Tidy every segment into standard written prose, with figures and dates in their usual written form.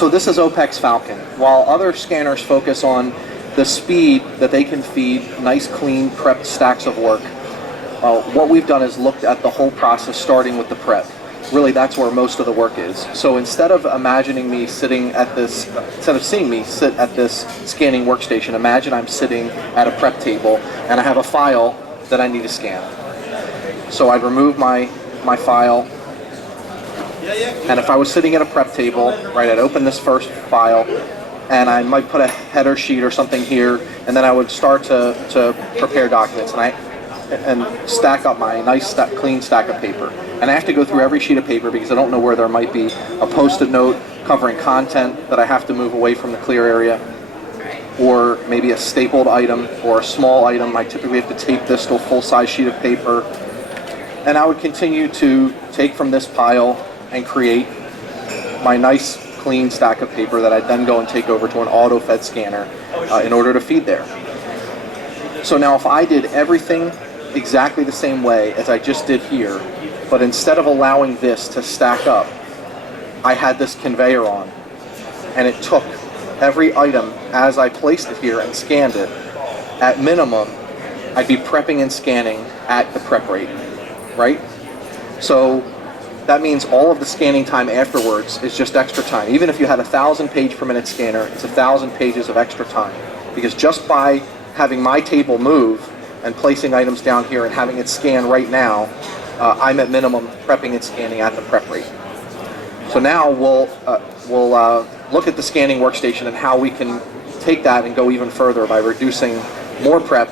So this is OPEX Falcon. While other scanners focus on the speed that they can feed nice, clean, prepped stacks of work, what we've done is looked at the whole process starting with the prep. Really, that's where most of the work is. So instead of imagining me sitting at this, instead of seeing me sit at this scanning workstation, imagine I'm sitting at a prep table and I have a file that I need to scan. So I'd remove my file, and if I was sitting at a prep table, right, I'd open this first file, and I might put a header sheet or something here, and then I would start to prepare documents, and stack up my nice clean stack of paper. And I have to go through every sheet of paper because I don't know where there might be a post-it note covering content that I have to move away from the clear area, or maybe a stapled item or a small item. I typically have to tape this to a full-size sheet of paper. And I would continue to take from this pile and create my nice clean stack of paper that I'd then go and take over to an auto-fed scanner in order to feed there. So now if I did everything exactly the same way as I just did here, but instead of allowing this to stack up, I had this conveyor on, and it took every item as I placed it here and scanned it. At minimum, I'd be prepping and scanning at the prep rate, right? So that means all of the scanning time afterwards is just extra time. Even if you had a 1,000 page per minute scanner, it's 1,000 pages of extra time, because just by having my table move and placing items down here and having it scan right now, I'm at minimum prepping and scanning at the prep rate. So now we'll look at the scanning workstation and how we can take that and go even further by reducing more prep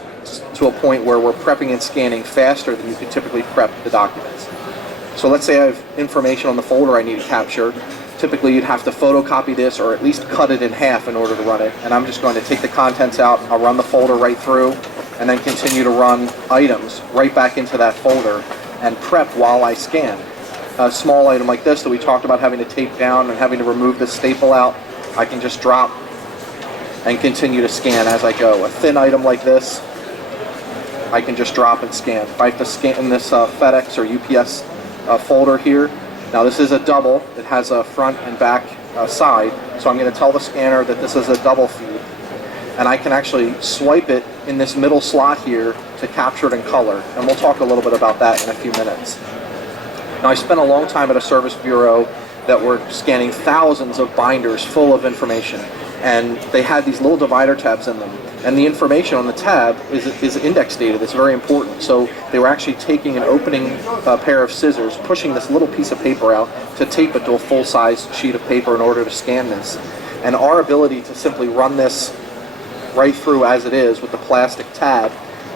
to a point where we're prepping and scanning faster than you could typically prep the documents. So let's say I have information on the folder I need to capture. Typically you'd have to photocopy this or at least cut it in half in order to run it. And I'm just going to take the contents out, I'll run the folder right through, and then continue to run items right back into that folder and prep while I scan. A small item like this that we talked about having to tape down and having to remove the staple out, I can just drop and continue to scan as I go. A thin item like this, I can just drop and scan. If I have to scan this FedEx or UPS folder here, now this is a double, it has a front and back side, so I'm going to tell the scanner that this is a double feed, and I can actually swipe it in this middle slot here to capture it in color, and we'll talk a little bit about that in a few minutes. Now I spent a long time at a service bureau that were scanning thousands of binders full of information, and they had these little divider tabs in them, and the information on the tab is index data that's very important. So they were actually taking and opening a pair of scissors, pushing this little piece of paper out to tape it to a full-size sheet of paper in order to scan this. And our ability to simply run this right through as it is with the plastic tab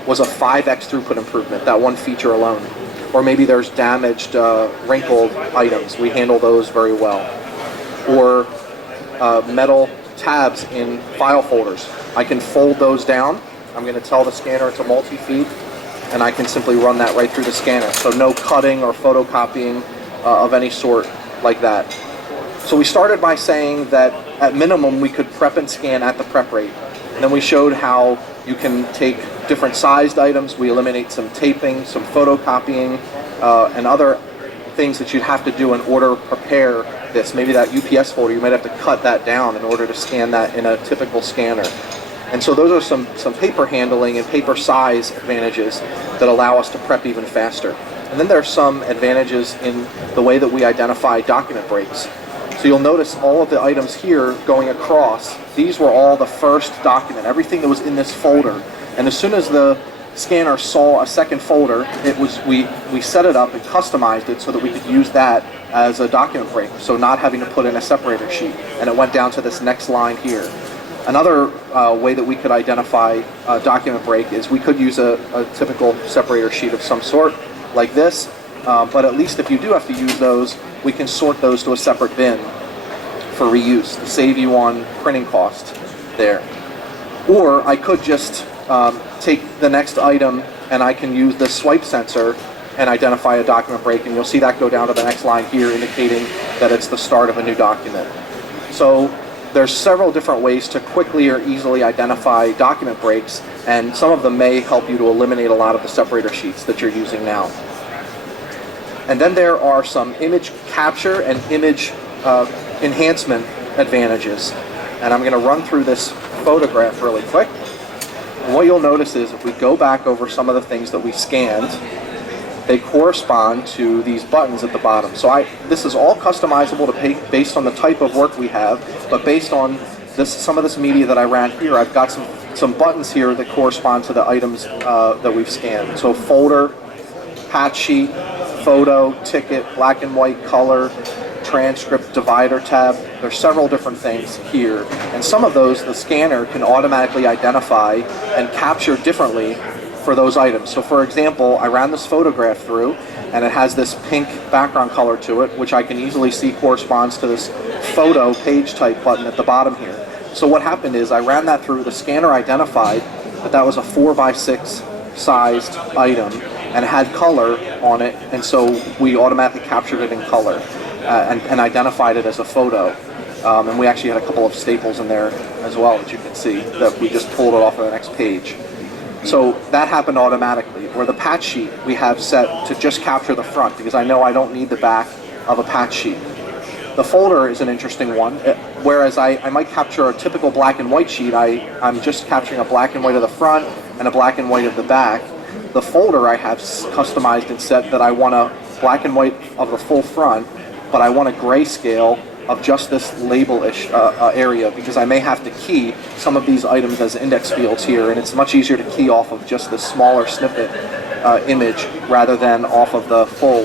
was a 5x throughput improvement, that one feature alone. Or maybe there's damaged, wrinkled items. We handle those very well. Or metal tabs in file folders. I can fold those down. I'm going to tell the scanner it's a multi-feed, and I can simply run that right through the scanner. So no cutting or photocopying of any sort like that. So we started by saying that at minimum we could prep and scan at the prep rate. And then we showed how you can take different sized items. We eliminate some taping, some photocopying, and other things that you'd have to do in order to prepare this. Maybe that UPS folder, you might have to cut that down in order to scan that in a typical scanner. And so those are some paper handling and paper size advantages that allow us to prep even faster. And then there are some advantages in the way that we identify document breaks. So you'll notice all of the items here going across, these were all the first document, everything that was in this folder. And as soon as the scanner saw a second folder, we set it up and customized it so that we could use that as a document break, so not having to put in a separator sheet. And it went down to this next line here. Another way that we could identify a document break is we could use a typical separator sheet of some sort, like this, but at least if you do have to use those, we can sort those to a separate bin for reuse to save you on printing cost there. Or I could just take the next item and I can use the swipe sensor and identify a document break, and you'll see that go down to the next line here indicating that it's the start of a new document. So there's several different ways to quickly or easily identify document breaks, and some of them may help you to eliminate a lot of the separator sheets that you're using now. And then there are some image capture and image enhancement advantages. And I'm going to run through this photograph really quick. And what you'll notice is if we go back over some of the things that we scanned, they correspond to these buttons at the bottom. So this is all customizable to based on the type of work we have, but based on some of this media that I ran here, I've got some buttons here that correspond to the items that we've scanned. So folder, patch sheet, photo, ticket, black and white, color, transcript, divider tab. There's several different things here, and some of those the scanner can automatically identify and capture differently for those items. So for example, I ran this photograph through and it has this pink background color to it, which I can easily see corresponds to this photo page type button at the bottom here. So what happened is I ran that through, the scanner identified that that was a 4x6 sized item and it had color on it, and so we automatically captured it in color and identified it as a photo. And we actually had a couple of staples in there as well that you can see that we just pulled it off of the next page. So that happened automatically. Or the patch sheet we have set to just capture the front because I know I don't need the back of a patch sheet. The folder is an interesting one. Whereas I might capture a typical black and white sheet, I'm just capturing a black and white of the front and a black and white of the back. The folder I have customized and set that I want a black and white of the full front, but I want a grayscale of just this label-ish area because I may have to key some of these items as index fields here, and it's much easier to key off of just this smaller snippet image rather than off of the full.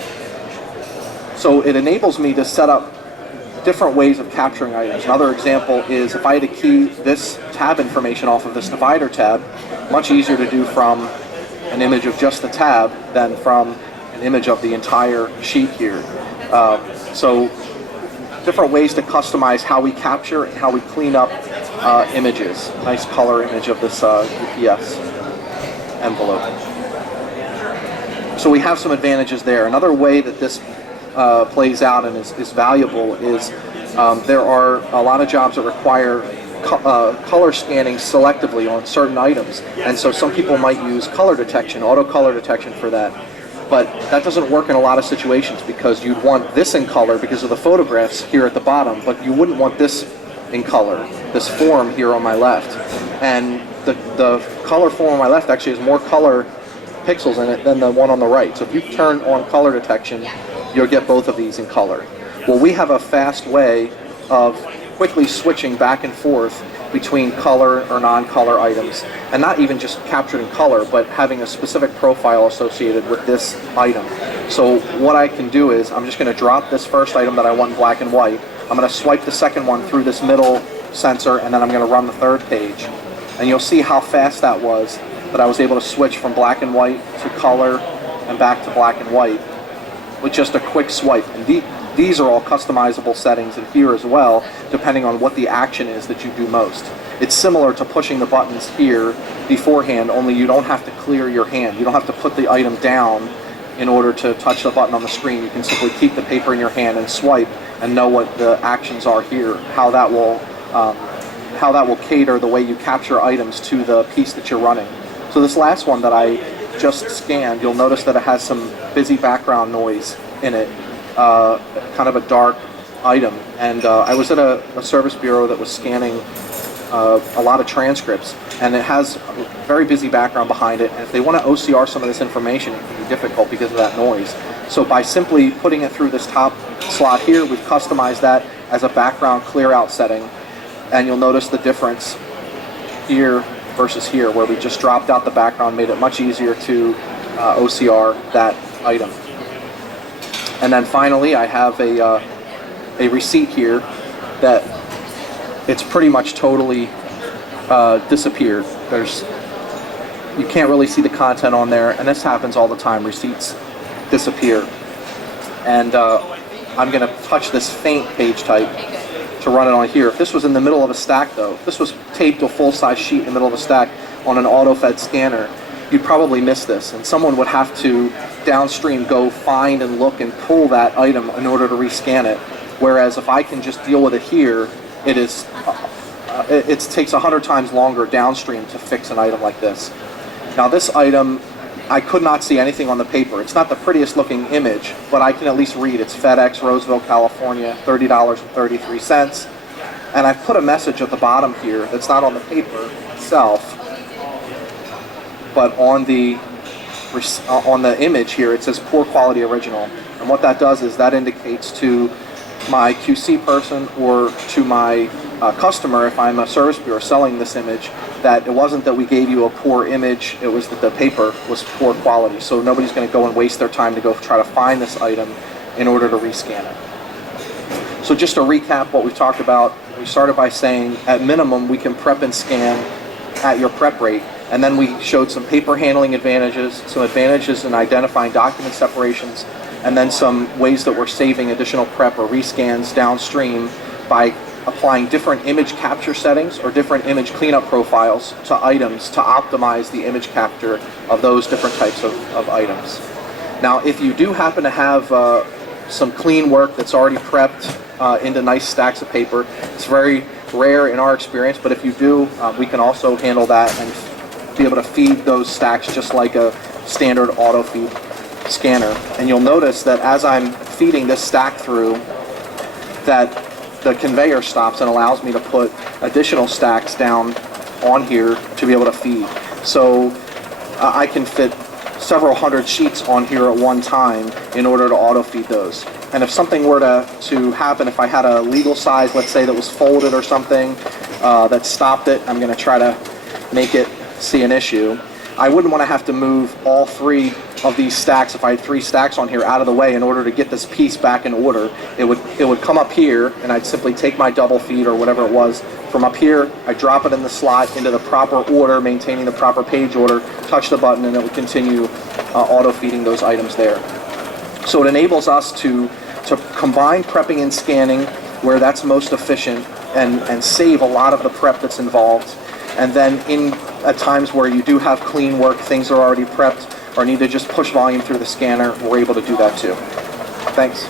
So it enables me to set up different ways of capturing items. Another example is if I had to key this tab information off of this divider tab, much easier to do from an image of just the tab than from an image of the entire sheet here. So different ways to customize how we capture and how we clean up images. Nice color image of this UPS envelope. So we have some advantages there. Another way that this plays out and is valuable is there are a lot of jobs that require color scanning selectively on certain items, and so some people might use color detection, auto color detection for that. But that doesn't work in a lot of situations because you'd want this in color because of the photographs here at the bottom, but you wouldn't want this in color, this form here on my left. And the color form on my left actually has more color pixels in it than the one on the right. So if you turn on color detection, you'll get both of these in color. Well, we have a fast way of quickly switching back and forth between color or non-color items, and not even just captured in color, but having a specific profile associated with this item. So what I can do is I'm just going to drop this first item that I want in black and white. I'm going to swipe the second one through this middle sensor, and then I'm going to run the third page. And you'll see how fast that was, that I was able to switch from black and white to color and back to black and white with just a quick swipe. And these are all customizable settings in here as well, depending on what the action is that you do most. It's similar to pushing the buttons here beforehand, only you don't have to clear your hand. You don't have to put the item down in order to touch the button on the screen. You can simply keep the paper in your hand and swipe and know what the actions are here, how that will cater the way you capture items to the piece that you're running. So this last one that I just scanned, you'll notice that it has some busy background noise in it. Kind of a dark item, and I was at a service bureau that was scanning a lot of transcripts, and it has a very busy background behind it, and if they want to OCR some of this information, it can be difficult because of that noise. So by simply putting it through this top slot here, we've customized that as a background clear out setting, and you'll notice the difference here versus here, where we just dropped out the background, made it much easier to OCR that item. And then finally, I have a receipt here that it's pretty much totally disappeared. You can't really see the content on there, and this happens all the time. Receipts disappear. And I'm going to touch this faint page type to run it on here. If this was in the middle of a stack, though, if this was taped to a full-size sheet in the middle of a stack on an auto-fed scanner, you'd probably miss this, and someone would have to downstream go find and look and pull that item in order to rescan it. Whereas if I can just deal with it here, it takes 100 times longer downstream to fix an item like this. Now this item, I could not see anything on the paper. It's not the prettiest looking image, but I can at least read it's FedEx, Roseville, California, $30.33. And I've put a message at the bottom here that's not on the paper itself, but on the image here it says poor quality original. And what that does is that indicates to my QC person or to my customer, if I'm a service bureau selling this image, that it wasn't that we gave you a poor image, it was that the paper was poor quality. So nobody's going to go and waste their time to go try to find this item in order to rescan it. So just to recap what we've talked about, we started by saying at minimum we can prep and scan at your prep rate, and then we showed some paper handling advantages, some advantages in identifying document separations, and then some ways that we're saving additional prep or rescans downstream by applying different image capture settings or different image cleanup profiles to items to optimize the image capture of those different types of items. Now, if you do happen to have some clean work that's already prepped into nice stacks of paper, it's very rare in our experience, but if you do, we can also handle that and be able to feed those stacks just like a standard auto feed scanner. And you'll notice that as I'm feeding this stack through, that the conveyor stops and allows me to put additional stacks down on here to be able to feed. So I can fit several hundred sheets on here at one time in order to auto feed those. And if something were to happen, if I had a legal size, let's say that was folded or something that stopped it, I'm going to try to make it see an issue. I wouldn't want to have to move all three of these stacks, if I had 3 stacks on here, out of the way in order to get this piece back in order. It would come up here, and I'd simply take my double feed or whatever it was from up here, I drop it in the slot into the proper order, maintaining the proper page order, touch the button, and it would continue auto feeding those items there. So it enables us to combine prepping and scanning where that's most efficient and save a lot of the prep that's involved. And then at times where you do have clean work, things are already prepped, or need to just push volume through the scanner, we're able to do that too. Thanks.